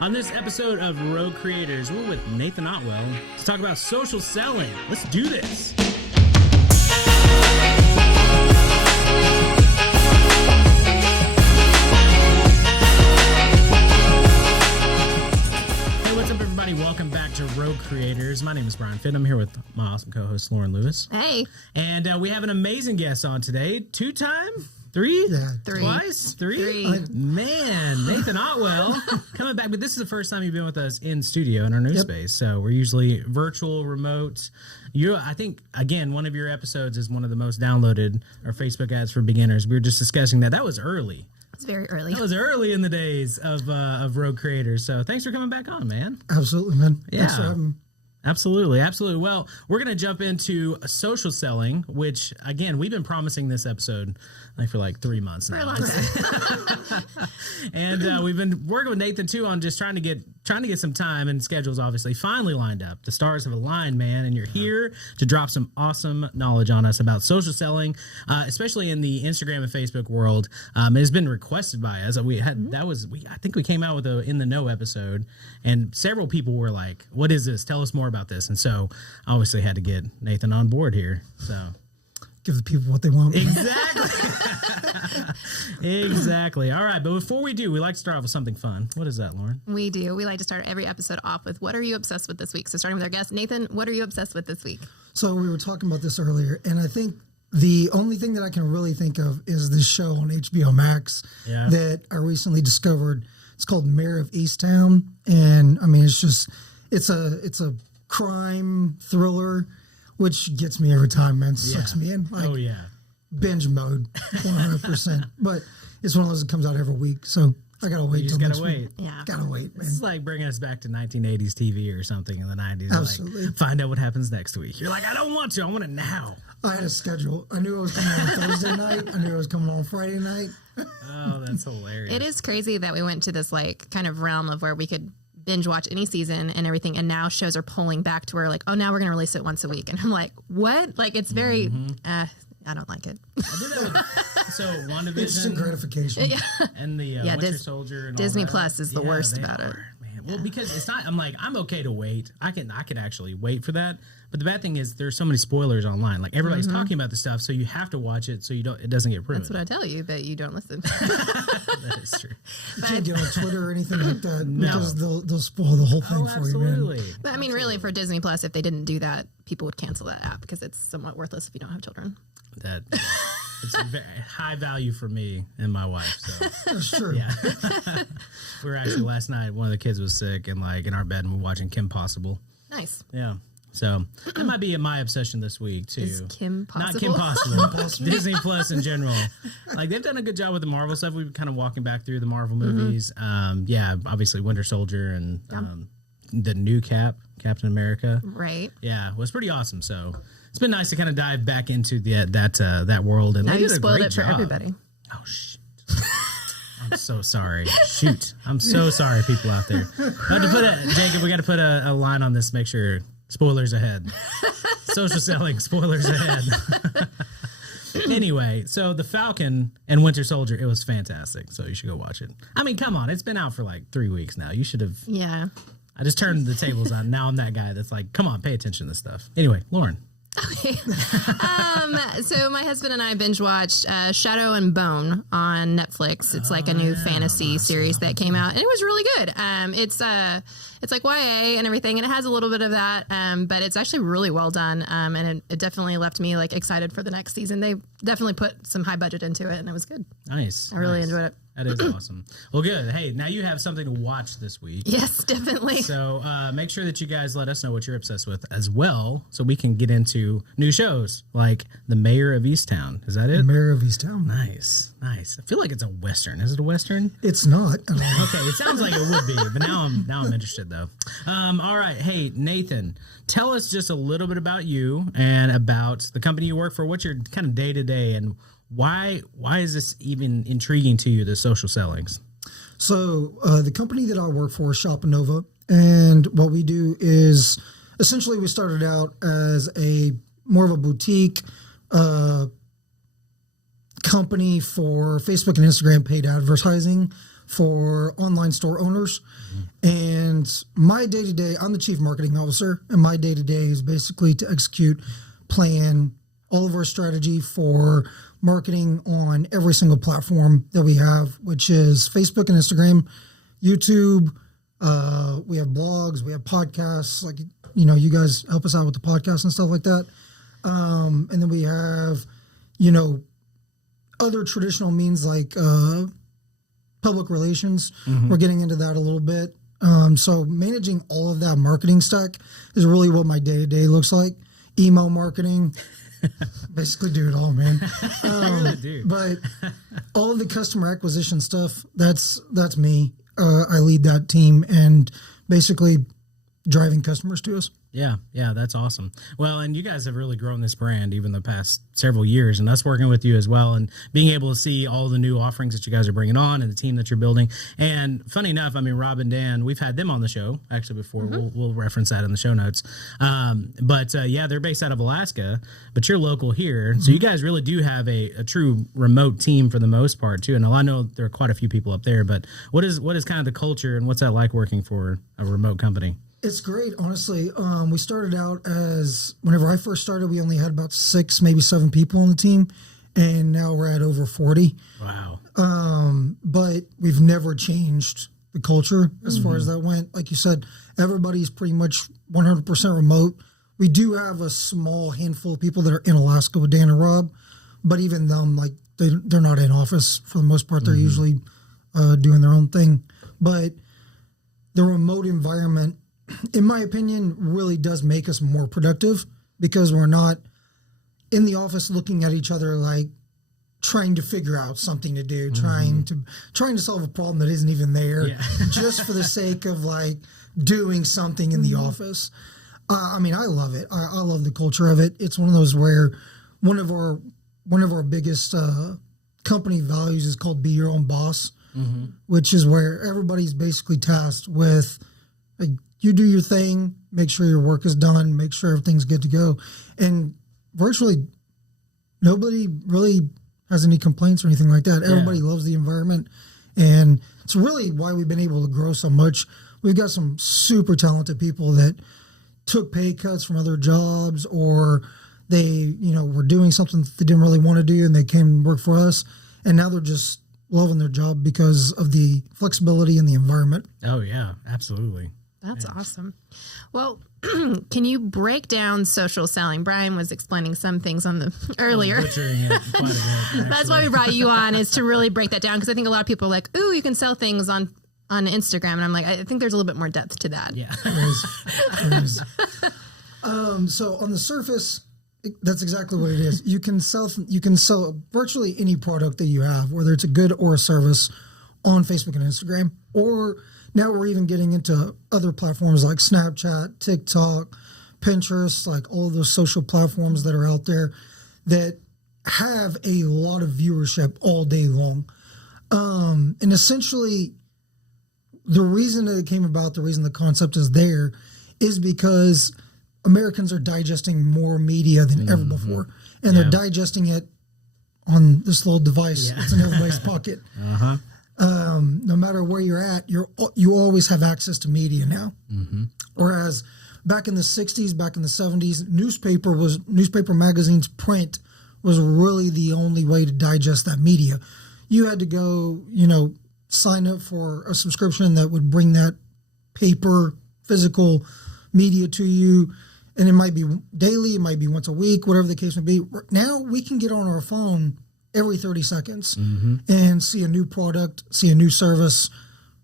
On this episode of Rogue Creators, we're with Nathan Otwell to talk about social selling. Let's do this. Hey, what's up, everybody? Welcome back to Rogue Creators. My name is Brian Finn. I'm here with my awesome co-host, Lauren Lewis. Hey. And we have an amazing guest on today. Three. Man, Nathan Otwell coming back. But this is the first time you've been with us in studio in our new space. So we're usually virtual, remote. I think, again, one of your episodes is one of the most downloaded, our Facebook ads for beginners. We were just discussing that. That was early. It's very early. That was early in the days of Rogue Creators. So thanks for coming back on, man. Absolutely, man. Yeah. Thanks for having me. Absolutely. Well, we're going to jump into social selling, which, again, we've been promising this episode for like 3 months now. For a long time. And we've been working with Nathan, too, on just trying to get some time, and schedules obviously finally lined up. The stars have aligned, man, and you're here to drop some awesome knowledge on us about social selling, especially in the Instagram and Facebook world. It has been requested by us. I think we came out with a In the Know episode, and several people were like, what is this? Tell us more about this. And so I obviously had to get Nathan on board here. So give the people what they want. Exactly. All right. But before we do, we like to start off with something fun. What is that, Lauren? We do. We like to start every episode off with, what are you obsessed with this week? So starting with our guest, Nathan, what are you obsessed with this week? So we were talking about this earlier, and I think the only thing that I can really think of is this show on HBO Max that I recently discovered. It's called Mayor of Easttown. And I mean, it's a crime thriller, which gets me every time, man. Sucks me in. Binge mode, 100%. But it's one of those that comes out every week, so I gotta wait. You just gotta wait. Yeah, gotta wait, man. It's like bringing us back to 1980s TV or something in the 90s. Absolutely. Like, find out what happens next week. You're like, I don't want to. I want it now. I had a schedule. I knew I was coming on Thursday night. I knew I was coming on Friday night. Oh, that's hilarious. It is crazy that we went to this like kind of realm of where we could binge watch any season and everything, and now shows are pulling back to where like, oh, now we're gonna release it once a week, and I'm like, what? Like, it's very I don't like it. I did that with, so WandaVision, instant gratification, and the Winter Soldier, and Disney all that. Plus is the worst about it. Man. Well, because it's not. I'm okay to wait. I can actually wait for that. But the bad thing is there's so many spoilers online. Like, everybody's talking about the stuff, so you have to watch it so it doesn't get ruined. That's what I tell you, but you don't listen. That is true. You can't get on Twitter or anything like that, No. because they'll spoil the whole thing for you, man. But I mean, really, for Disney Plus, if they didn't do that, people would cancel that app because it's somewhat worthless if you don't have children. That it's a very high value for me and my wife. So That's true. yeah, we were actually last night. One of the kids was sick, and like in our bed, and we're watching Kim Possible. Nice. Yeah. So that might be my obsession this week too. Is Kim Possible? Not Kim Possible. Disney Plus in general. Like, they've done a good job with the Marvel stuff. We've been kind of walking back through the Marvel movies. Obviously Winter Soldier and the new Captain America. Right. Yeah, was pretty awesome. So it's been nice to kind of dive back into that world. And now they you did a spoiled great it for job. everybody. Oh shit. I'm so sorry. Shoot. I'm so sorry, people out there. Jacob, we got to put a line on this to make sure. Spoilers ahead. Social selling, spoilers ahead. Anyway, so The Falcon and Winter Soldier, it was fantastic. So you should go watch it. I mean, come on. It's been out for like 3 weeks now. You should have. Yeah. I just turned the tables on. Now I'm that guy that's like, come on, pay attention to this stuff. Anyway, Lauren. Okay. So my husband and I binge watched Shadow and Bone on Netflix. It's like a new fantasy series that came out, and it was really good. It's like YA and everything, and it has a little bit of that, but it's actually really well done, and it definitely left me like excited for the next season. They definitely put some high budget into it, and it was good. Nice. I really enjoyed it. That is awesome. Well, good. Hey, now you have something to watch this week. Yes, definitely. So make sure that you guys let us know what you're obsessed with as well, so we can get into new shows like The Mayor of Easttown. Is that it? Mayor of Easttown. Nice. I feel like it's a Western. Is it a Western? It's not. Okay, it sounds like it would be, but now I'm interested though. All right. Hey, Nathan, tell us just a little bit about you and about the company you work for. What's your kind of day-to-day, and why is this even intriguing to you, the social sellings? So the company that I work for is Shopanova, and what we do is essentially we started out as more of a boutique company for Facebook and Instagram paid advertising for online store owners. And my day-to-day, I'm the chief marketing officer, and my day-to-day is basically to execute, plan all of our strategy for marketing on every single platform that we have, which is Facebook and Instagram, YouTube. We have blogs, we have podcasts, like, you know, you guys help us out with the podcast and stuff like that. And then we have, you know, other traditional means like public relations. We're getting into that a little bit. So managing all of that marketing stack is really what my day-to-day looks like. Email marketing, basically do it all, man. But all of the customer acquisition stuff, that's me. I lead that team and basically driving customers to us. Yeah, that's awesome. Well, and you guys have really grown this brand even the past several years, and us working with you as well, and being able to see all the new offerings that you guys are bringing on and the team that you're building. And funny enough, I mean, Rob and Dan, we've had them on the show actually before. We'll reference that in the show notes. But they're based out of Alaska, but you're local here, so you guys really do have a true remote team for the most part too. And I know there are quite a few people up there, but what is kind of the culture and what's that like working for a remote company? It's great, honestly. We started out as, whenever I first started, we only had about 6, maybe 7 people on the team, and now we're at over 40. Wow. But we've never changed the culture as far as that went. Like you said, everybody's pretty much 100% remote. We do have a small handful of people that are in Alaska with Dan and Rob, but even them, like, they're not in office for the most part. They're usually doing their own thing. But the remote environment, in my opinion, really does make us more productive because we're not in the office looking at each other like trying to figure out something to do, trying to solve a problem that isn't even there, just for the sake of like doing something in the office. I mean, I love it. I love the culture of it. It's one of those where one of our biggest company values is called "Be Your Own Boss," which is where everybody's basically tasked with, like, you do your thing, make sure your work is done, make sure everything's good to go. And virtually nobody really has any complaints or anything like that. Everybody loves the environment. And it's really why we've been able to grow so much. We've got some super talented people that took pay cuts from other jobs, or they, you know, were doing something that they didn't really want to do and they came and work for us. And now they're just loving their job because of the flexibility and the environment. Oh, yeah, absolutely. That's awesome. Well, can you break down social selling? Brian was explaining some things on the earlier. Butchering it quite a bit, That's why we brought you on, is to really break that down, because I think a lot of people are like, "Ooh, you can sell things on Instagram," and I'm like, I think there's a little bit more depth to that. Yeah. There is. So on the surface, that's exactly what it is. You can sell virtually any product that you have, whether it's a good or a service, on Facebook and Instagram, or now we're even getting into other platforms like Snapchat, TikTok, Pinterest, like all of those social platforms that are out there that have a lot of viewership all day long. And essentially, the reason that it came about, the reason the concept is there, is because Americans are digesting more media than ever before. And they're digesting it on this little device that's in everybody's pocket. No matter where you're at, you always have access to media now. Whereas back in the 60s, back in the 70s, newspaper magazines, print was really the only way to digest that media. You had to go, sign up for a subscription that would bring that paper, physical media to you. And it might be daily, it might be once a week, whatever the case may be. Now we can get on our phone every 30 seconds and see a new product, see a new service,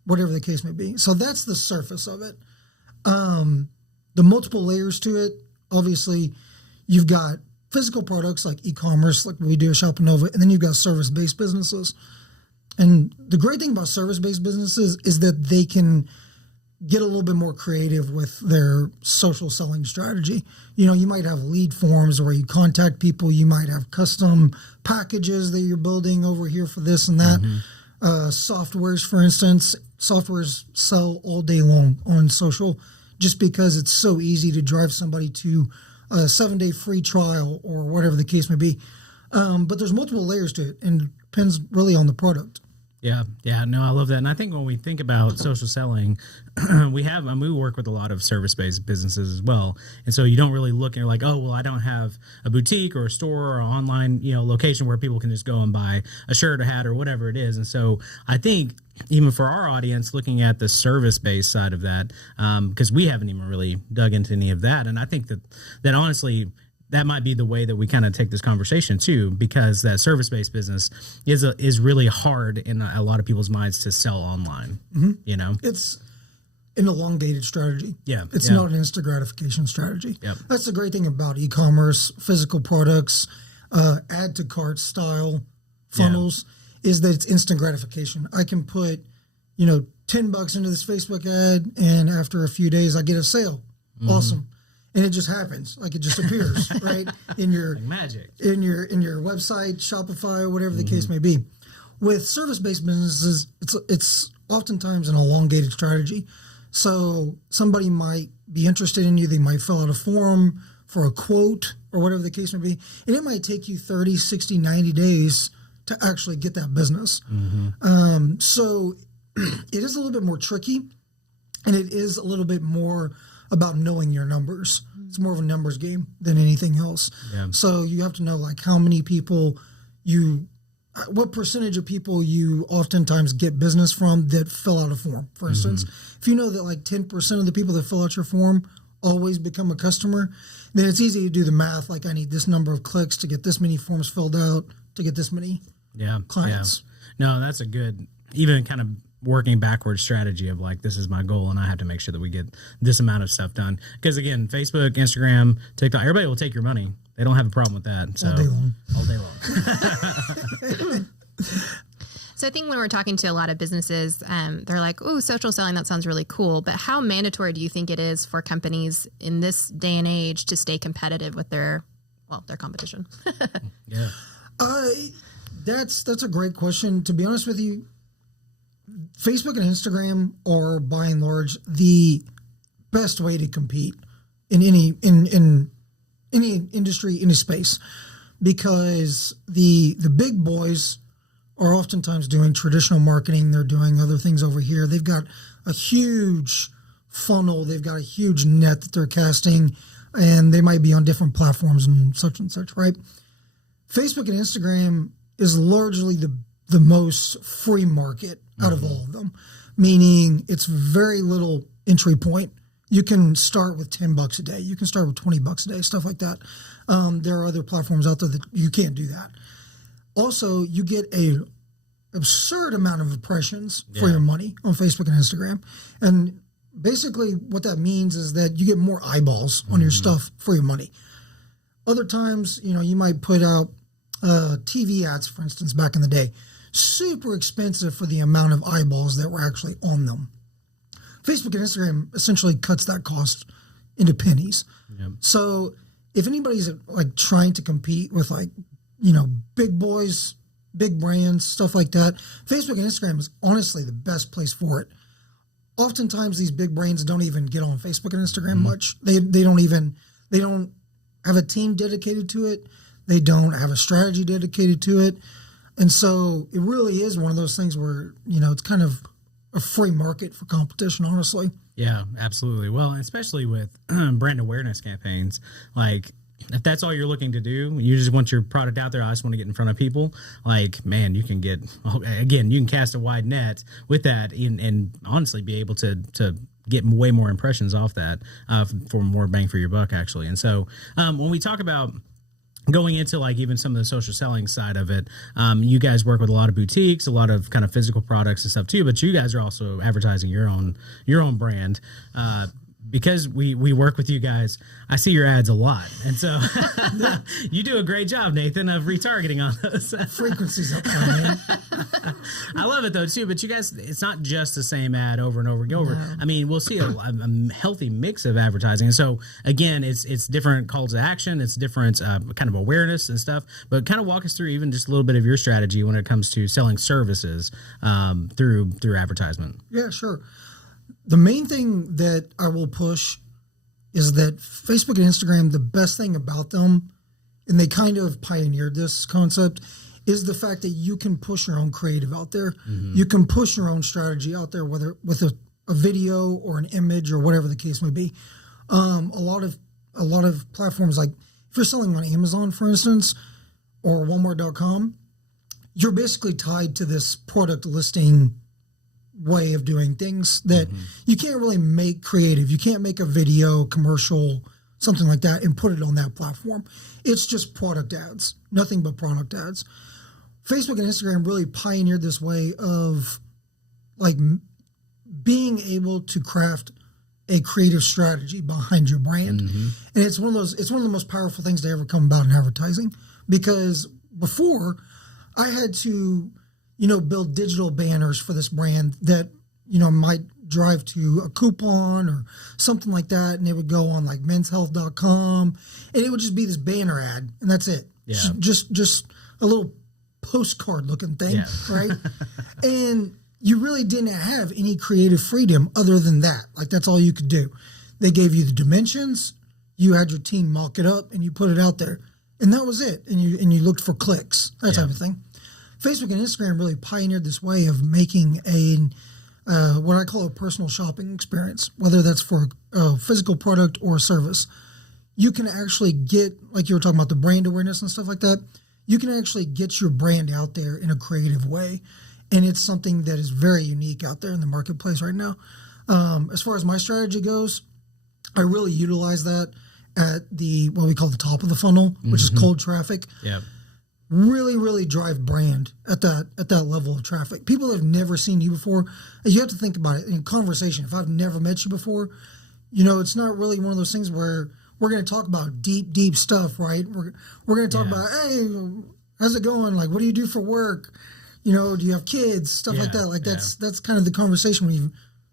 whatever the case may be. So that's the surface of it. The multiple layers to it, obviously, you've got physical products like e-commerce, like we do at Shopanova, and then you've got service-based businesses. And the great thing about service-based businesses is that they can get a little bit more creative with their social selling strategy. You might have lead forms where you contact people. You might have custom packages that you're building over here for this and that. Softwares, for instance, softwares sell all day long on social just because it's so easy to drive somebody to a 7-day free trial or whatever the case may be. But there's multiple layers to it, and it depends really on the product. Yeah. No, I love that. And I think when we think about social selling, we work with a lot of service-based businesses as well. And so you don't really look and you're like, oh, well, I don't have a boutique or a store or an online, location where people can just go and buy a shirt, a hat, or whatever it is. And so I think even for our audience, looking at the service-based side of that, because we haven't even really dug into any of that. And I think that honestly, that might be the way that we kind of take this conversation too, because that service-based business is really hard in a lot of people's minds to sell online. It's an elongated strategy. It's not an instant gratification strategy. That's the great thing about e-commerce, physical products, add to cart style funnels is that it's instant gratification. I can put, $10 into this Facebook ad, and after a few days I get a sale. Awesome. And it just happens, like it just appears, right? In your like magic. In your website, Shopify, or whatever the case may be. With service-based businesses, it's oftentimes an elongated strategy. So somebody might be interested in you, they might fill out a form for a quote or whatever the case may be, and it might take you 30, 60, 90 days to actually get that business. So it is a little bit more tricky, and it is a little bit more about knowing your numbers. It's more of a numbers game than anything else. So you have to know like how many people what percentage of people you oftentimes get business from that fill out a form. For instance, if you know that like 10% of the people that fill out your form always become a customer, then it's easy to do the math. Like I need this number of clicks to get this many forms filled out to get this many clients. No, that's a good, even kind of working backward strategy of like, this is my goal and I have to make sure that we get this amount of stuff done. Because again, Facebook, Instagram, TikTok, everybody will take your money. They don't have a problem with that. So all day long. So I think when we're talking to a lot of businesses, they're like, oh, social selling, that sounds really cool. But how mandatory do you think it is for companies in this day and age to stay competitive with their competition? That's a great question. To be honest with you, Facebook and Instagram are by and large the best way to compete in any industry, any space, because the big boys are oftentimes doing traditional marketing. They're doing other things over here. They've got a huge funnel. They've got a huge net that they're casting, and they might be on different platforms and such, right? Facebook and Instagram is largely the most free market out of all of them, meaning it's very little entry point. You can start with $10 a day. You can start with $20 a day, stuff like that. There are other platforms out there that you can't do that. Also, you get a absurd amount of impressions for your money on Facebook and Instagram. And basically what that means is that you get more eyeballs on your stuff for your money. Other times, you might put out TV ads, for instance, back in the day. Super expensive for the amount of eyeballs that were actually on them. Facebook and Instagram essentially cuts that cost into pennies. So if anybody's like trying to compete with like, big boys, big brands, stuff like that, Facebook and Instagram is honestly the best place for it. Oftentimes these big brands don't even get on Facebook and Instagram much. They don't have a team dedicated to it. They don't have a strategy dedicated to it. And so it really is one of those things where, it's kind of a free market for competition, honestly. Yeah, absolutely. Well, especially with brand awareness campaigns, like if that's all you're looking to do, you just want your product out there, I just want to get in front of people, like, man, you can cast a wide net with that and honestly be able to get way more impressions off that for more bang for your buck, actually. And so when we talk about going into like even some of the social selling side of it, you guys work with a lot of boutiques, a lot of kind of physical products and stuff too, but you guys are also advertising your own brand. Because we work with you guys, I see your ads a lot. And so you do a great job, Nathan, of retargeting on those. Frequency's up there, man. I love it, though, too. But you guys, it's not just the same ad over and over and over. No. I mean, we'll see a healthy mix of advertising. And so, again, it's different calls to action. It's different kind of awareness and stuff. But kind of walk us through even just a little bit of your strategy when it comes to selling services through advertisement. Yeah, sure. The main thing that I will push is that Facebook and Instagram, the best thing about them, and they kind of pioneered this concept, is the fact that you can push your own creative out there. You can push your own strategy out there, whether with a video or an image or whatever the case may be. A lot of platforms, like if you're selling on Amazon, for instance, or Walmart.com, you're basically tied to this product listing way of doing things that you can't really make creative. You can't make a video, commercial, something like that, and put it on that platform. It's just product ads, nothing but product ads. Facebook and Instagram really pioneered this way of like being able to craft a creative strategy behind your brand. And it's one of the most powerful things to ever come about in advertising, because before I had to, build digital banners for this brand that, might drive to a coupon or something like that. And it would go on like menshealth.com, and it would just be this banner ad, and that's it. Yeah. Just a little postcard looking thing. Right. And you really didn't have any creative freedom other than that. Like, that's all you could do. They gave you the dimensions, you had your team mock it up, and you put it out there. And that was it. And you looked for clicks, that type of thing. Facebook and Instagram really pioneered this way of making what I call a personal shopping experience, whether that's for a physical product or a service. You can actually get, like you were talking about, the brand awareness and stuff like that. You can actually get your brand out there in a creative way. And it's something that is very unique out there in the marketplace right now. As far as my strategy goes, I really utilize that at what we call the top of the funnel, which is cold traffic. Yeah. Really, really drive brand at that level of traffic. People that have never seen you before, you have to think about it in conversation. If I've never met you before, it's not really one of those things where we're going to talk about deep stuff, right? We're going to talk about, hey, how's it going? Like, what do you do for work? Do you have kids? Stuff like that. Like that's kind of the conversation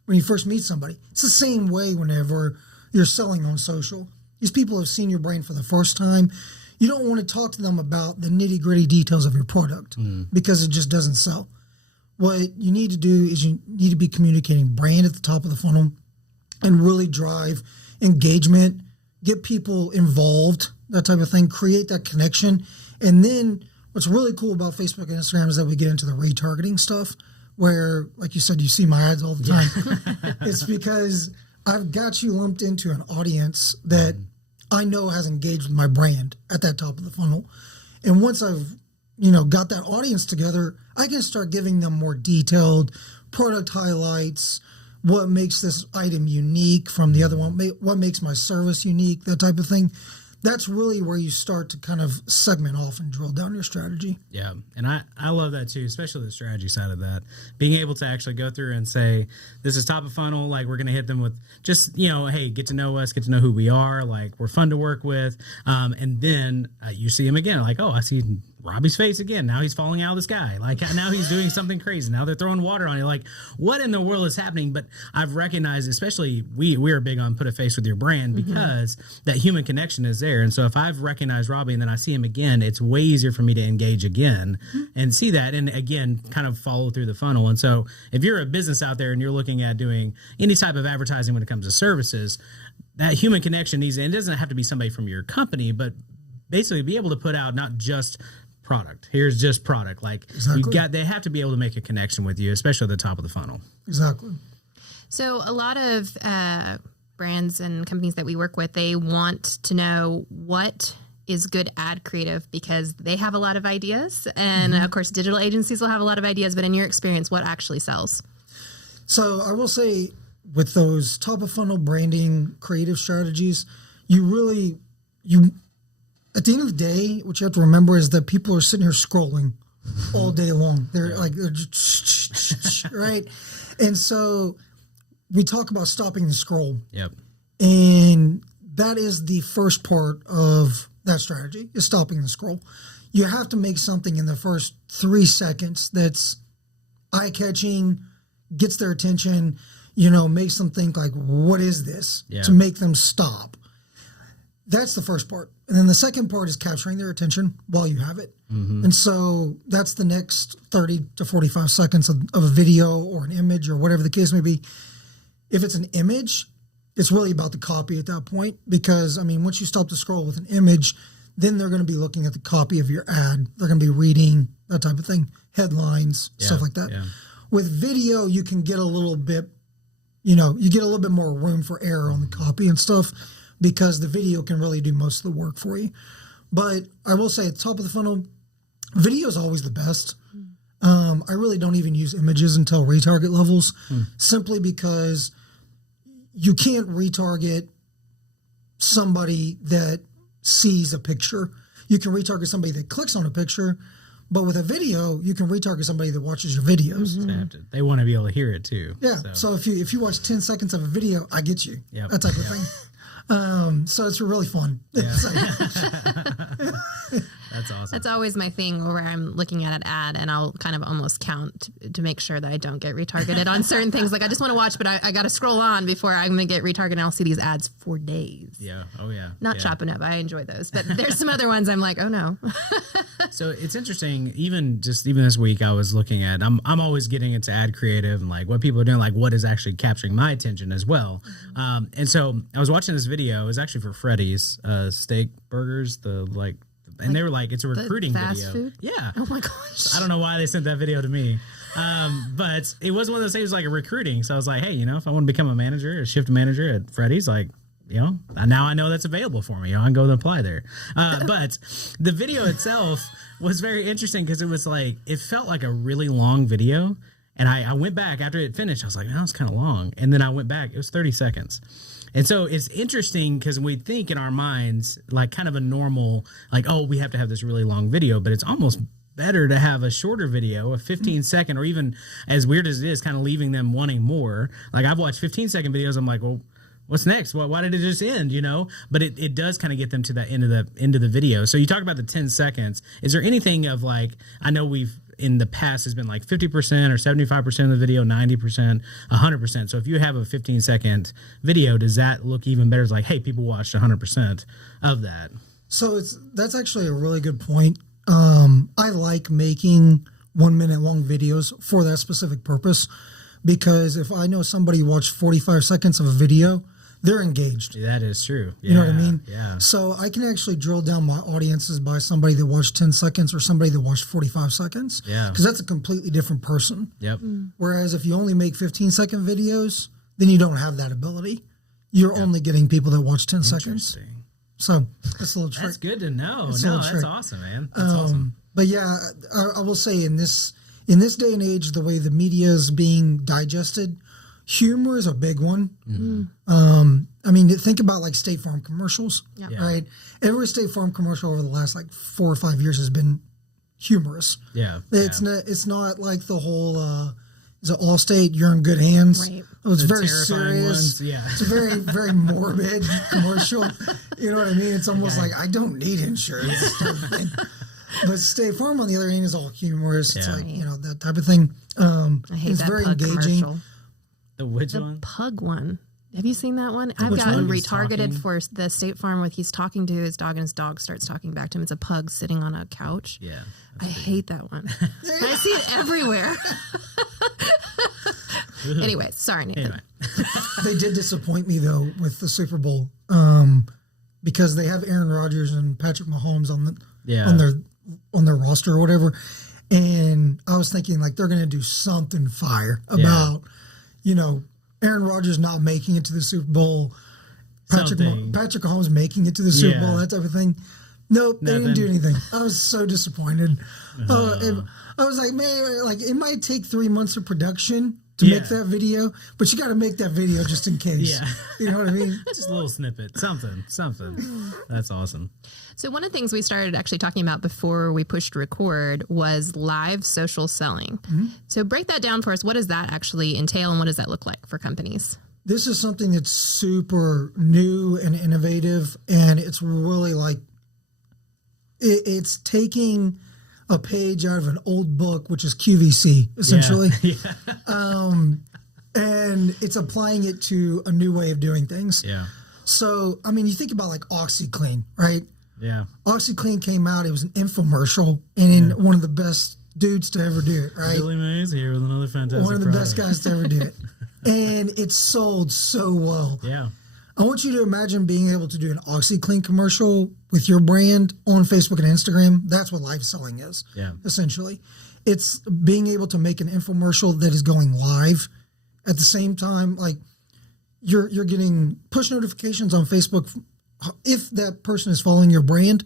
when you first meet somebody. It's the same way whenever you're selling on social. These people have seen your brand for the first time. You don't want to talk to them about the nitty-gritty details of your product because it just doesn't sell. What you need to do is you need to be communicating brand at the top of the funnel and really drive engagement, get people involved, that type of thing, create that connection. And then what's really cool about Facebook and Instagram is that we get into the retargeting stuff where, like you said, you see my ads all the time. It's because I've got you lumped into an audience that I know has engaged with my brand at that top of the funnel. And once I've, got that audience together, I can start giving them more detailed product highlights, what makes this item unique from the other one, what makes my service unique, that type of thing. That's really where you start to kind of segment off and drill down your strategy. Yeah. And I love that too, especially the strategy side of that. Being able to actually go through and say, this is top of funnel. Like, we're going to hit them with just, hey, get to know us, get to know who we are. Like, we're fun to work with. And then you see him again. Like, oh, I see Robbie's face again. Now he's falling out of the sky. Like, now he's doing something crazy. Now they're throwing water on you. Like, what in the world is happening? But I've recognized, especially we are big on put a face with your brand because that human connection is there. And so if I've recognized Robbie and then I see him again, it's way easier for me to engage again and see that. And again, kind of follow through the funnel. And so if you're a business out there and you're looking at doing any type of advertising when it comes to services, that human connection needs, and it doesn't have to be somebody from your company, but basically be able to put out not just product. Here's just product. Like, they have to be able to make a connection with you, especially at the top of the funnel. Exactly. So a lot of brands and companies that we work with, they want to know what is good ad creative because they have a lot of ideas. And of course, digital agencies will have a lot of ideas, but in your experience, what actually sells? So I will say with those top of funnel branding creative strategies, at the end of the day, what you have to remember is that people are sitting here scrolling all day long. They're just right. And so we talk about stopping the scroll. Yep. And that is the first part of that strategy, is stopping the scroll. You have to make something in the first 3 seconds that's eye-catching, gets their attention, makes them think like, what is this? Yeah. To make them stop. That's the first part. And then the second part is capturing their attention while you have it. And so that's the next 30 to 45 seconds of a video or an image or whatever the case may be. If it's an image, it's really about the copy at that point because, once you stop the scroll with an image, then they're going to be looking at the copy of your ad. They're going to be reading that type of thing, headlines, stuff like that. Yeah. With video, you can get a little bit, you get a little bit more room for error on the copy and stuff because the video can really do most of the work for you. But I will say at the top of the funnel, video is always the best. I really don't even use images until retarget levels, simply because you can't retarget somebody that sees a picture. You can retarget somebody that clicks on a picture, but with a video, you can retarget somebody that watches your videos. Mm-hmm. They want to be able to hear it too. Yeah. So if you watch 10 seconds of a video, I get you. Yep. That type of thing. So it's really fun. Yeah. That's awesome. That's always my thing where I'm looking at an ad and I'll kind of almost count to make sure that I don't get retargeted on certain things. Like I just want to watch, but I got to scroll on before I'm going to get retargeted and I'll see these ads for days. Yeah. Oh yeah. Not Shopanova. I enjoy those, but there's some other ones I'm like, oh no. So it's interesting. Even this week, I was looking at. I'm always getting into ad creative and like what people are doing, like what is actually capturing my attention as well. And so I was watching this video. It was actually for Freddy's steak burgers. And they were like, it's a recruiting fast video. Food? Yeah. Oh my gosh. I don't know why they sent that video to me. But it was one of those things like a recruiting. So I was like, hey, if I want to become a shift manager at Freddy's, like, now I know that's available for me. I can go and apply there. But the video itself was very interesting because it was like, it felt like a really long video. And I went back after it finished. I was like, that was kind of long. And then I went back. It was 30 seconds. And so it's interesting because we think in our minds, like kind of a normal, like, oh, we have to have this really long video, but it's almost better to have a shorter video, a 15-second, or even as weird as it is, kind of leaving them wanting more. Like I've watched 15-second videos. I'm like, well, what's next? Why did it just end? But it does kind of get them to that end of the video. So you talk about the 10 seconds. Is there anything of like, I know we've in the past has been like 50% or 75% of the video, 90%, 100%. So if you have a 15-second video, does that look even better? It's like, hey, people watched 100% of that. So that's actually a really good point. I like making 1 minute long videos for that specific purpose, because if I know somebody watched 45 seconds of a video, they're engaged. That is true. Yeah, you know what I mean? Yeah. So I can actually drill down my audiences by somebody that watched 10 seconds or somebody that watched 45 seconds. Yeah. Because that's a completely different person. Yep. Whereas if you only make 15-second videos, then you don't have that ability. You're only getting people that watch 10 seconds. So that's a little trick. That's good to know. That's awesome, man. That's awesome. But yeah, I will say in this day and age, the way the media is being digested, humor is a big one. I mean, think about like State Farm commercials, right? Every State Farm commercial over the last like 4 or 5 years has been humorous. Yeah. It's not like the whole, is it Allstate, you're in good hands? Right. Oh, it's very serious. Yeah. It's a very, very morbid commercial. You know what I mean? It's almost like, I don't need insurance. But State Farm, on the other hand, is all humorous. It's like, that type of thing. I hate it's that very pug engaging. commercial. Which the one? Pug one. Have you seen that one? I've gotten retargeted for the State Farm with he's talking to his dog and his dog starts talking back to him. It's a pug sitting on a couch. Yeah. I hate that one. I see it everywhere. Anyway, sorry, Nathan. Anyway. They did disappoint me, though, with the Super Bowl because they have Aaron Rodgers and Patrick Mahomes on their roster or whatever. And I was thinking, like, they're going to do something fire about, Aaron Rodgers not making it to the Super Bowl, Patrick Mahomes making it to the Super Bowl, that type of thing. Nope, they didn't do anything. I was so disappointed. I was like, man, like it might take 3 months of production to make that video, but you got to make that video just in case. Yeah. You know what I mean? Just a little snippet, something. That's awesome. So one of the things we started actually talking about before we pushed record was live social selling. Mm-hmm. So break that down for us. What does that actually entail and what does that look like for companies? This is something that's super new and innovative, and it's really like it's taking a page out of an old book, which is QVC, essentially. Yeah. And it's applying it to a new way of doing things. Yeah. So, I mean, you think about like OxyClean, right? Yeah. OxyClean came out. It was an infomercial, and one of the best dudes to ever do it, right? Billy Mays here with another fantastic one of the product. best guys to ever do it. And it sold so well. Yeah. I want you to imagine being able to do an OxyClean commercial with your brand on Facebook and Instagram. That's what live selling is. Yeah. Essentially, it's being able to make an infomercial that is going live at the same time. Like you're getting push notifications on Facebook. If that person is following your brand,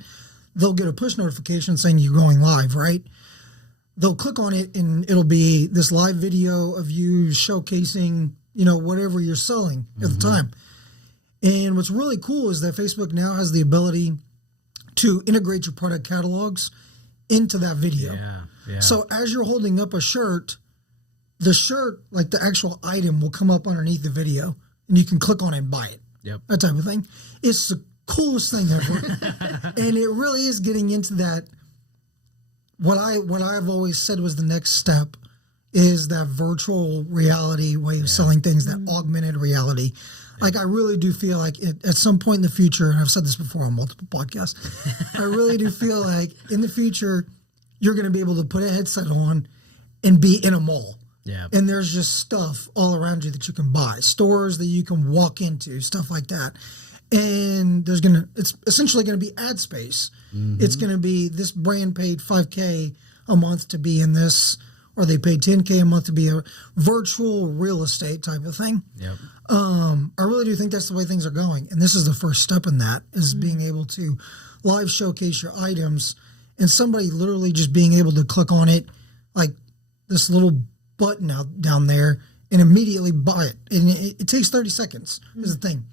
they'll get a push notification saying you're going live, right? They'll click on it and it'll be this live video of you showcasing, whatever you're selling at the time. And what's really cool is that Facebook now has the ability to integrate your product catalogs into that video. Yeah. So as you're holding up a shirt, the shirt, like the actual item, will come up underneath the video and you can click on it and buy it. Yep. That type of thing. It's the coolest thing ever. And it really is getting into that. What I've always said was the next step is that virtual reality way of selling things, that augmented reality. Like I really do feel like at some point in the future, and I've said this before on multiple podcasts, I really do feel like in the future, you're going to be able to put a headset on and be in a mall. Yeah. And there's just stuff all around you that you can buy, stores that you can walk into, stuff like that. And it's essentially going to be ad space. It's going to be this brand paid $5K a month to be in this, or they paid $10K a month to be a virtual real estate type of thing. Yep. I really do think that's the way things are going. And this is the first step in that, is being able to live showcase your items and somebody literally just being able to click on it, like this little button out down there, and immediately buy it. And it takes 30 seconds is the thing.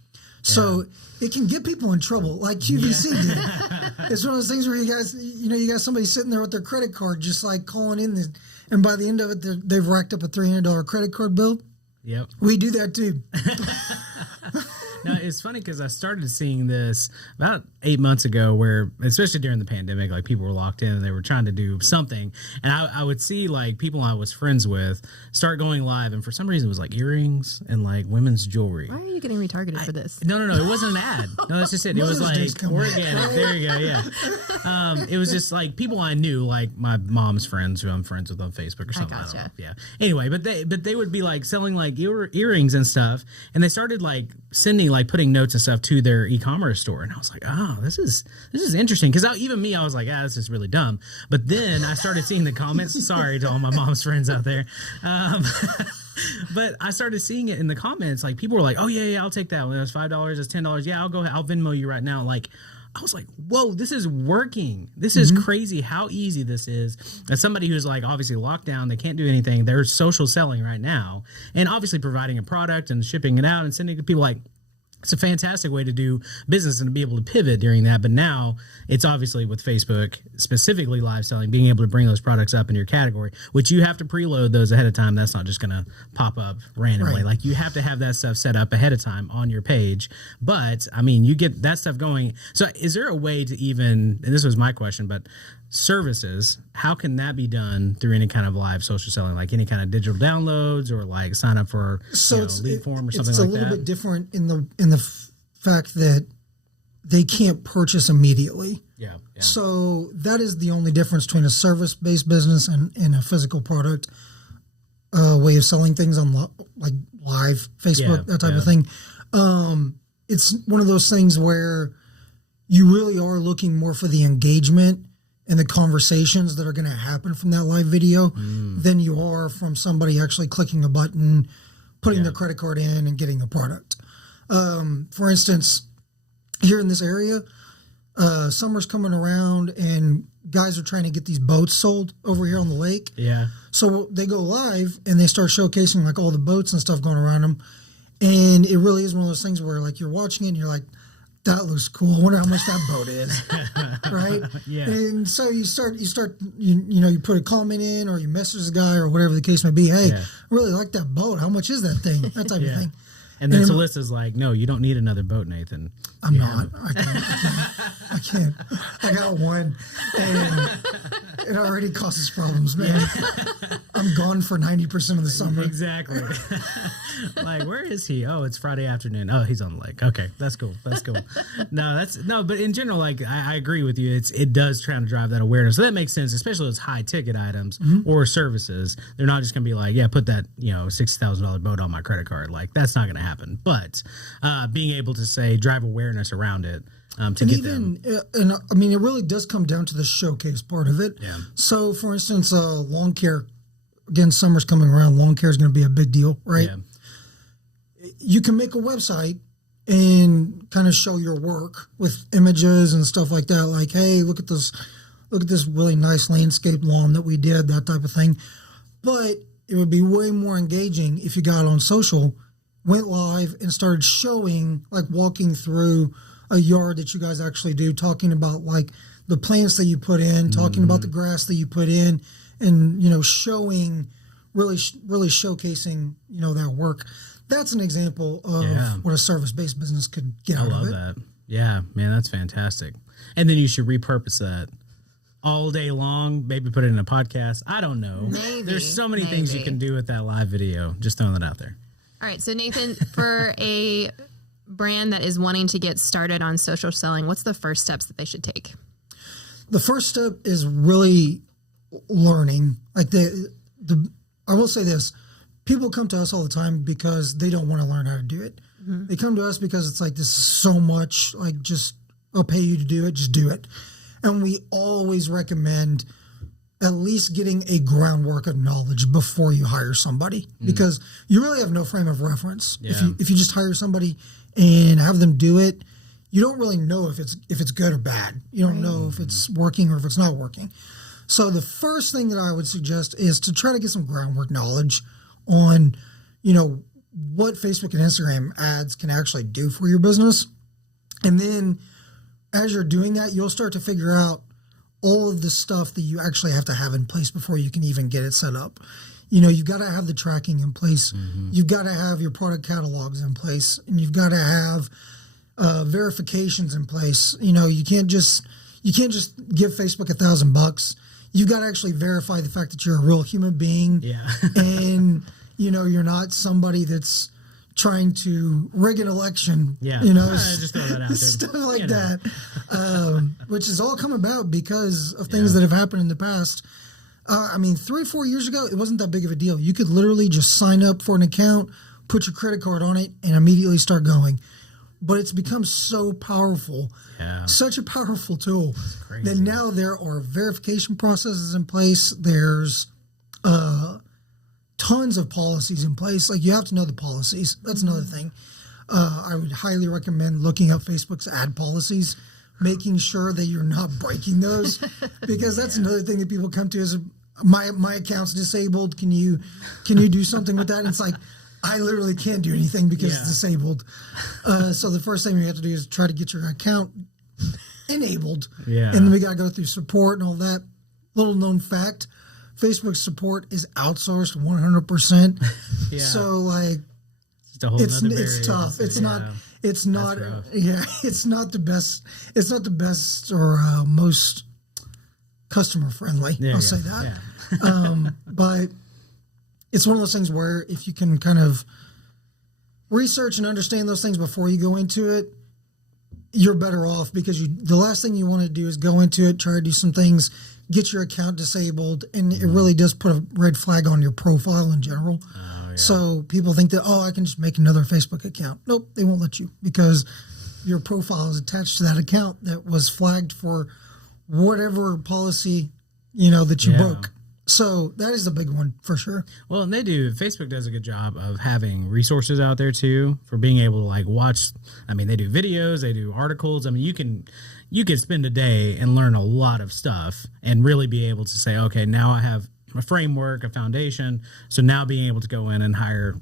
So it can get people in trouble, like QVC did. It's one of those things where you got somebody sitting there with their credit card, just like calling in, and by the end of it, they've racked up a $300 credit card bill. Yep. We do that too. Now, it's funny because I started seeing this about 8 months ago where, especially during the pandemic, like people were locked in and they were trying to do something. And I would see like people I was friends with start going live. And for some reason, it was like earrings and like women's jewelry. Why are you getting retargeted for this? No. It wasn't an ad. No, that's just it. It was like organic. There you go. Yeah. It was just like people I knew, like my mom's friends who I'm friends with on Facebook or something. I don't know. Yeah. Anyway, but they would be like selling like earrings and stuff. And they started like putting notes and stuff to their e-commerce store. And I was like, oh, this is interesting. Because even me, I was like, this is really dumb. But then I started seeing the comments. Sorry to all my mom's friends out there. But I started seeing it in the comments. Like people were like, oh, yeah, I'll take that one. It was $5. It's $10. Yeah, I'll go ahead. I'll Venmo you right now. Like, I was like, whoa, this is working. This is crazy how easy this is. As somebody who's like obviously locked down, they can't do anything. They're social selling right now. And obviously providing a product and shipping it out and sending it to people, like, it's a fantastic way to do business and to be able to pivot during that. But now it's obviously with Facebook, specifically live selling, being able to bring those products up in your category, which you have to preload those ahead of time. That's not just going to pop up randomly. Right. Like you have to have that stuff set up ahead of time on your page. But I mean, you get that stuff going. So is there a way to even, and this was my question, but services, how can that be done through any kind of live social selling, like any kind of digital downloads or like sign up for lead form or something like that? It's a little bit different in the fact that they can't purchase immediately. Yeah. So that is the only difference between a service-based business and a physical product way of selling things on like live Facebook, that type of thing. It's one of those things where you really are looking more for the engagement and the conversations that are going to happen from that live video than you are from somebody actually clicking a button, putting their credit card in, and getting a product. For instance, here in this area, summer's coming around and guys are trying to get these boats sold over here on the lake. Yeah. So they go live and they start showcasing like all the boats and stuff going around them. And it really is one of those things where like you're watching it and you're like, that looks cool. I wonder how much that boat is, right? Yeah. And so you put a comment in or you message the guy or whatever the case may be. Hey, I really like that boat. How much is that thing? That type of thing. And then Salissa's like, no, you don't need another boat, Nathan. I'm not. I can't. I got one, and it already causes problems, man. I'm gone for 90% of the summer. Exactly. Like, where is he? Oh, it's Friday afternoon. Oh, he's on the lake. Okay, that's cool. But in general, like, I agree with you. It does try to drive that awareness. So that makes sense, especially those high ticket items or services. They're not just going to be like, put that, $60,000 boat on my credit card. Like, that's not going to happen. happen. But being able to say drive awareness around it to and get even, them. and I mean, it really does come down to the showcase part of it. Yeah. So, for instance, lawn care. Again, summer's coming around. Lawn care is going to be a big deal, right? Yeah. You can make a website and kind of show your work with images and stuff like that. Like, hey, look at this really nice landscape lawn that we did, that type of thing. But it would be way more engaging if you got on social, went live, and started showing, like walking through a yard that you guys actually do, talking about like the plants that you put in, talking about the grass that you put in, and showing, really showcasing that work. That's an example of what a service-based business could get out of it. I love that. Yeah, man, that's fantastic. And then you should repurpose that all day long, maybe put it in a podcast. I don't know. There's so many things you can do with that live video. Just throwing that out there. All right, so Nathan, for a brand that is wanting to get started on social selling, what's the first steps that they should take? The first step is really learning. Like I will say this: people come to us all the time because they don't want to learn how to do it. Mm-hmm. They come to us because it's like, this is so much. Like, just I'll pay you to do it. Just do it. And we always recommend at least getting a groundwork of knowledge before you hire somebody, because you really have no frame of reference. Yeah. If you just hire somebody and have them do it, you don't really know if it's good or bad. You don't know if it's working or if it's not working. So the first thing that I would suggest is to try to get some groundwork knowledge on, what Facebook and Instagram ads can actually do for your business. And then as you're doing that, you'll start to figure out all of the stuff that you actually have to have in place before you can even get it set up. You've got to have the tracking in place. Mm-hmm. You've got to have your product catalogs in place, and you've got to have verifications in place. You can't just give Facebook $1,000. You've got to actually verify the fact that you're a real human being. Yeah. And, you're not somebody that's trying to rig an election. Yeah. Just throw that out there. Stuff like that. Which is all come about because of things that have happened in the past. 3 or 4 years ago, it wasn't that big of a deal. You could literally just sign up for an account, put your credit card on it, and immediately start going. But it's become so powerful, such a powerful tool, that now there are verification processes in place. There's tons of policies in place. Like, you have to know the policies. That's another thing. I would highly recommend looking up Facebook's ad policies, making sure that you're not breaking those, because that's another thing that people come to is, my account's disabled. Can you do something with that? And it's like, I literally can't do anything because it's disabled. So the first thing we have to do is try to get your account enabled. Yeah. And then we got to go through support and all that. Little known fact, Facebook support is outsourced 100%. Yeah. So like, it's tough. It's not it's not the best. It's not the best or most customer friendly. I'll say that. Yeah. But it's one of those things where if you can kind of research and understand those things before you go into it, you're better off, because the last thing you want to do is go into it, try to do some things, get your account disabled, and it really does put a red flag on your profile in general. Oh, yeah. So people think that, I can just make another Facebook account. Nope, they won't let you, because your profile is attached to that account that was flagged for whatever policy, that you broke. So that is a big one for sure. Well, and Facebook does a good job of having resources out there too, for being able to like watch. They do videos, they do articles. You can spend a day and learn a lot of stuff and really be able to say, okay, now I have a framework, a foundation. So now being able to go in and hire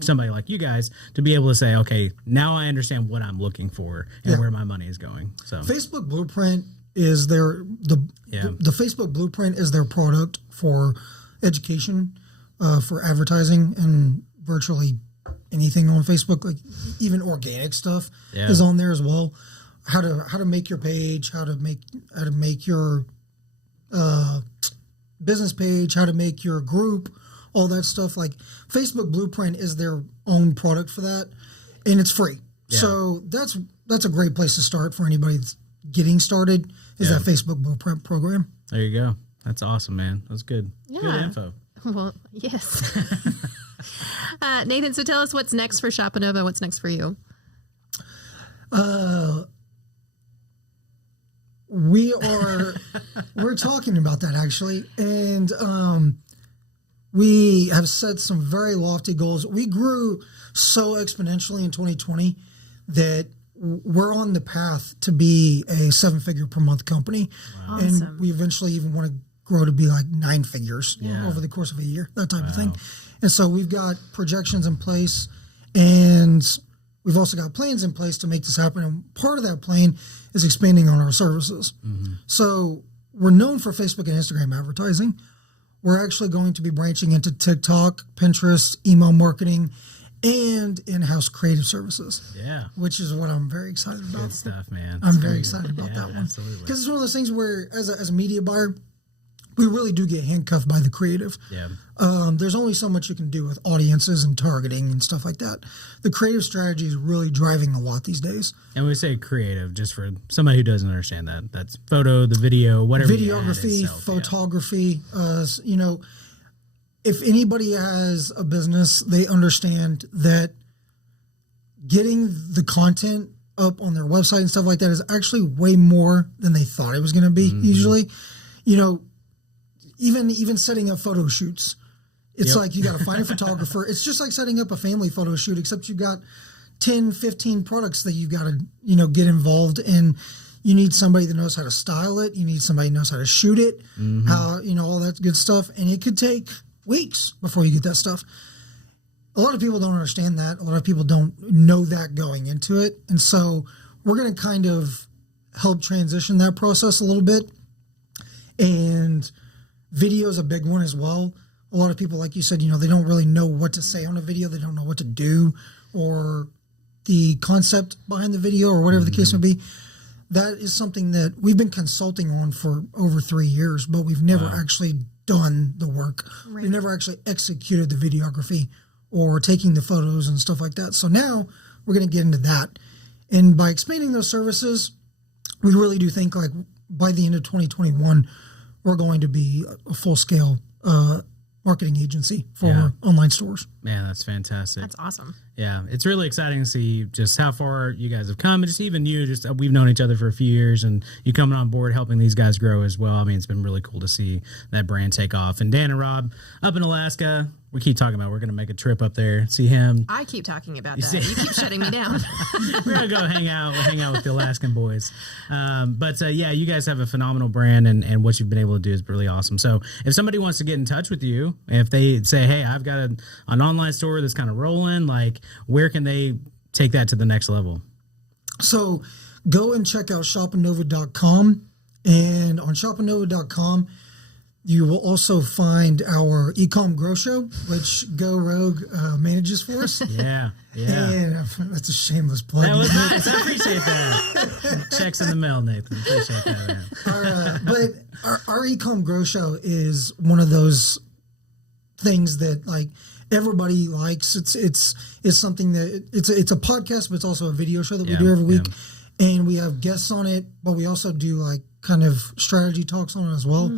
somebody like you guys to be able to say, okay, now I understand what I'm looking for and where my money is going. So Facebook Blueprint is the Facebook Blueprint is their product for education, for advertising, and virtually anything on Facebook, like even organic stuff is on there as well. How to make your page, how to make your business page, how to make your group, all that stuff. Like, Facebook Blueprint is their own product for that, and it's free. Yeah. So that's a great place to start for anybody that's getting started, is that Facebook Blueprint program. There you go. That's awesome, man. That's good. Yeah. Good info. Well, yes. Nathan, so tell us what's next for Shopanova. What's next for you? We're talking about that actually. And we have set some very lofty goals. We grew so exponentially in 2020 that we're on the path to be a 7-figure per month company. Wow. Awesome. And we eventually even want to grow to be like 9 figures over the course of a year, that type of thing. And so we've got projections in place, and we've also got plans in place to make this happen. And part of that plan is expanding on our services. Mm-hmm. So we're known for Facebook and Instagram advertising. We're actually going to be branching into TikTok, Pinterest, email marketing, and in-house creative services. Yeah. Which is what I'm very excited about. Good stuff, man. I'm very excited about that one. Absolutely. Because it's one of those things where, as a media buyer, we really do get handcuffed by the creative. Yeah. There's only so much you can do with audiences and targeting and stuff like that. The creative strategy is really driving a lot these days. And we say creative just for somebody who doesn't understand that. That's photo, the video, whatever. Videography, photography. You know, if anybody has a business, they understand that getting the content up on their website and stuff like that is actually way more than they thought it was going to be. Usually, you know, even setting up photo shoots, it's like you got to find a photographer. It's just like setting up a family photo shoot, except you got 10, 15 products that you got to, you know, get involved in. You need somebody that knows how to style it. You need somebody who knows how to shoot it, how, you know, all that good stuff. And it could take weeks before you get that stuff. A lot of people don't understand that. A lot of people don't know that going into it. And so we're going to kind of help transition that process a little bit. And video is a big one as well. A lot of people, like you said, you know, they don't really know what to say on a video. They don't know what to do or the concept behind the video or whatever the case may be. That is something that we've been consulting on for over 3 years, but we've never actually done the work. Right. We've never actually executed the videography or taking the photos and stuff like that. So now we're going to get into that. And by expanding those services, we really do think like by the end of 2021, we're going to be a full-scale marketing agency for online stores. Man, that's fantastic. That's awesome. Yeah, it's really exciting to see just how far you guys have come, and just even you. Just we've known each other for a few years, and you coming on board, helping these guys grow as well. I mean, it's been really cool to see that brand take off. And Dan and Rob up in Alaska, we keep talking about we're going to make a trip up there, see him. I keep talking about that. You keep shutting me down. We're going to go hang out with the Alaskan boys. But yeah, you guys have a phenomenal brand, and what you've been able to do is really awesome. So if somebody wants to get in touch with you, if they say, hey, I've got an online store that's kind of rolling, like where can they take that to the next level? So go and check out shopanova.com. And on shopanova.com, you will also find our e-com grow show, which Go Rogue manages for us. Yeah. And that's a shameless plug. That was nice. I appreciate that. Checks in the mail, Nathan. Appreciate that, man. But our e-com grow show is one of those things that like everybody likes. It's something that it's a podcast, but it's also a video show that we do every week. And we have guests on it, but we also do like kind of strategy talks on it as well.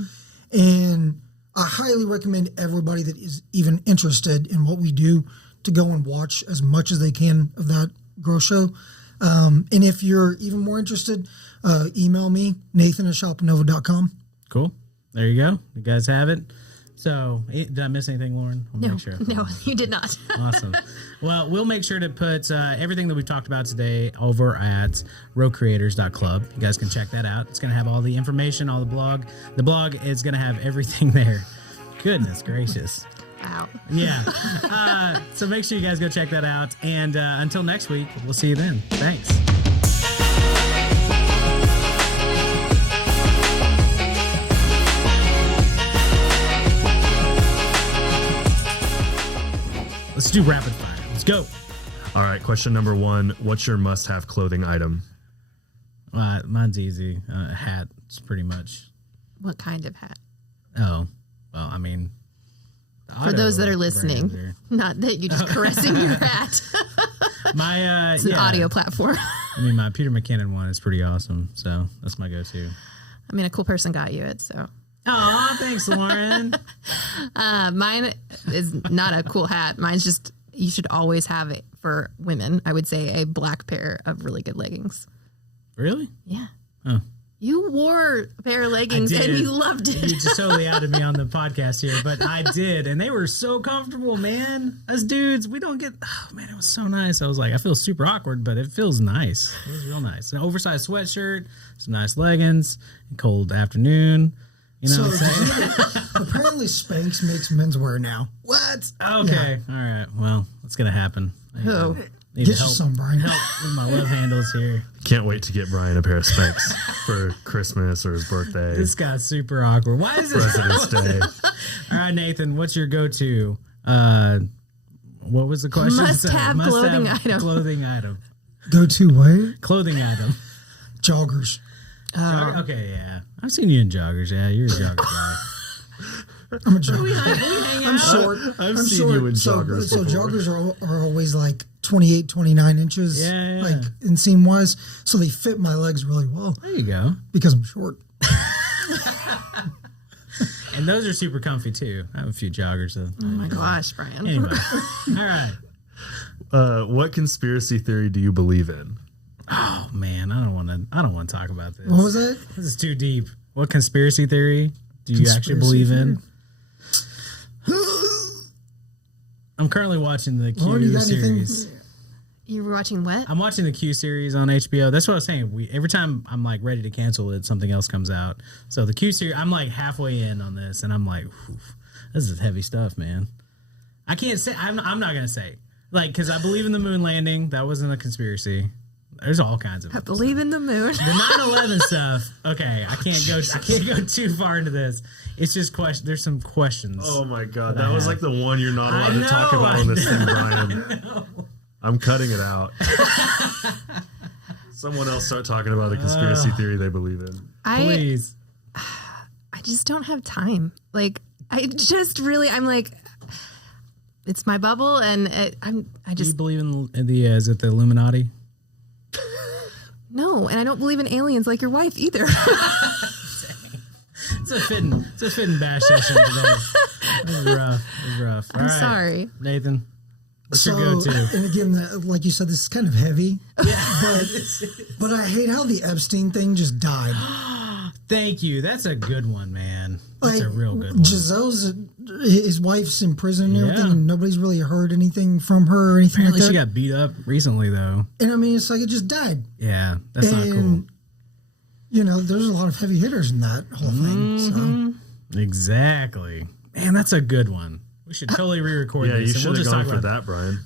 And I highly recommend everybody that is even interested in what we do to go and watch as much as they can of that grow show. And if you're even more interested, email me, Nathan@shopanova.com. Cool. There you go. You guys have it. So, did I miss anything, Lauren? No, you did not. Awesome. Well, we'll make sure to put everything that we've talked about today over at rowcreators.club. You guys can check that out. It's going to have all the information, all the blog. The blog is going to have everything there. Goodness gracious. Wow. Yeah. So make sure you guys go check that out. And until next week, we'll see you then. Thanks. Let's do rapid fire. Let's go. All right. Question number 1. What's your must-have clothing item? Mine's easy. Hat. It's pretty much. What kind of hat? Oh, well, I mean. For those that are listening, not that you're just caressing your hat. It's an audio platform. I mean, my Peter McKinnon one is pretty awesome. So that's my go-to. I mean, a cool person got you it, so. Oh, thanks, Lauren. Mine is not a cool hat. Mine's just, you should always have it for women. I would say a black pair of really good leggings. Really? Yeah. Oh. You wore a pair of leggings and you loved it. You just totally outed me on the podcast here, but I did, and they were so comfortable, man. Us dudes, we don't get. Oh man, it was so nice. I was like, I feel super awkward, but it feels nice. It was real nice. An oversized sweatshirt, some nice leggings, cold afternoon. You know what I'm saying? Apparently Spanx makes menswear now. What? Okay, all right. Well, it's gonna happen. Who? Need Get to you some, Brian. help with my love handles here. Can't wait to get Brian a pair of Spanx for Christmas or his birthday. This guy's super awkward. Why is it President's Day. All right, Nathan, what's your go-to? What was the question? Must-have clothing item. Clothing item. Go to what? Clothing item. Joggers. Okay, yeah. I've seen you in joggers. Yeah, you're a jogger guy. I'm a jogger. I'm short. I've I'm seen short. you in joggers So before. joggers are always like 28, 29 inches, Yeah. like inseam wise. So they fit my legs really well There you go. because I'm short. And those are super comfy too. I have a few joggers. Oh my gosh, Brian. Anyway, all right. What conspiracy theory do you believe in? Oh man, I don't want to talk about this. What was it? This is too deep. What conspiracy theory do you actually Conspiracy believe in? I'm currently watching the Lauren, you Q got anything? series. You were watching what? I'm watching the Q series on HBO. That's what I was saying. Every time I'm like ready to cancel it, something else comes out. So the Q series, I'm like halfway in on this, and I'm like, this is heavy stuff, man. I can't say. I'm not gonna say like because I believe in the moon landing. That wasn't a conspiracy. There's all kinds of. I believe in the moon. The 9/11 stuff. Okay, I can't go too far into this. It's just there's some questions. Oh my God, that was like the one you're not allowed to talk about on this thing, Brian. I'm cutting it out. Someone else start talking about a conspiracy theory they believe in. Please. I just don't have time. Like, I'm like, it's my bubble, and I Do you just believe in the is it the Illuminati? no, and I don't believe in aliens like your wife either. It's a fitting bash session today. It was rough. All I'm right, sorry. Nathan. What's So, your go-to? and again, like you said, this is kind of heavy. Yeah. But I hate how the Epstein thing just died. Thank you. That's a good one, man. That's Like, a real good one. Giselle's, his wife's in prison and everything, Yeah. and nobody's really heard anything from her or anything Apparently like she that. got beat up recently, though. And I mean, it's like it just died. Yeah, that's not cool. And, you know, there's a lot of heavy hitters in that whole thing. So. Exactly. Man, that's a good one. We should totally re-record Yeah, this. you and should we'll have just gone talk for about that, Brian.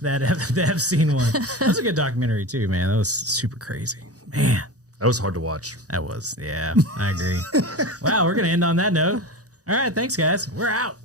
the Epstein one. That's a good documentary, too, man. That was super crazy. Man, That was hard to watch. that was, yeah, I agree. Wow, we're going to end on that note. All right, thanks, guys. We're out.